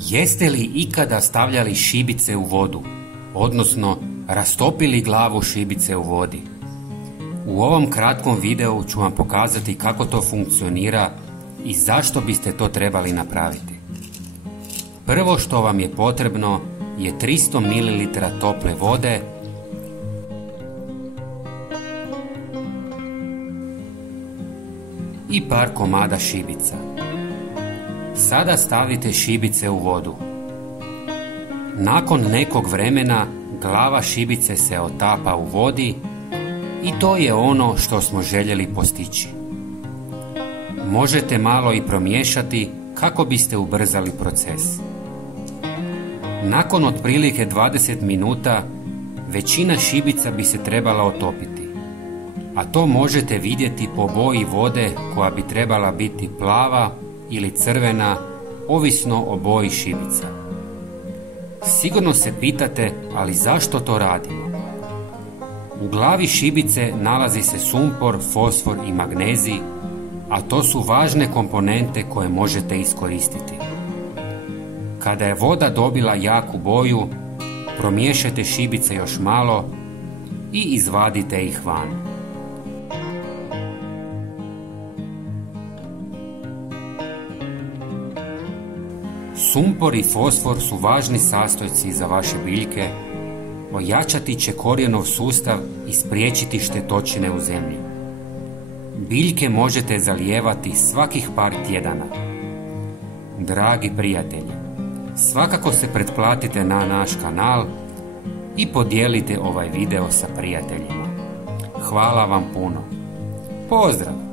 Jeste li ikada stavljali šibice u vodu, odnosno rastopili glavu šibice u vodi? U ovom kratkom videu ću vam pokazati kako to funkcionira i zašto biste to trebali napraviti. Prvo što vam je potrebno je 300 ml tople vode i par komada šibica. Sada stavite šibice u vodu. Nakon nekog vremena glava šibice se otapa u vodi i to je ono što smo željeli postići. Možete malo i promiješati kako biste ubrzali proces. Nakon otprilike 20 minuta većina šibica bi se trebala otopiti, a to možete vidjeti po boji vode koja bi trebala biti plava ili crvena, ovisno o boji šibica. Sigurno se pitate, ali zašto to radimo? U glavi šibice nalazi se sumpor, fosfor i magnezij, a to su važne komponente koje možete iskoristiti. Kada je voda dobila jaku boju, promiješajte šibice još malo i izvadite ih van. Sumpor i fosfor su važni sastojci za vaše biljke, ojačati će korijenov sustav i spriječiti štetočine u zemlji. Biljke možete zalijevati svakih par tjedana. Dragi prijatelji, svakako se pretplatite na naš kanal i podijelite ovaj video sa prijateljima. Hvala vam puno. Pozdrav!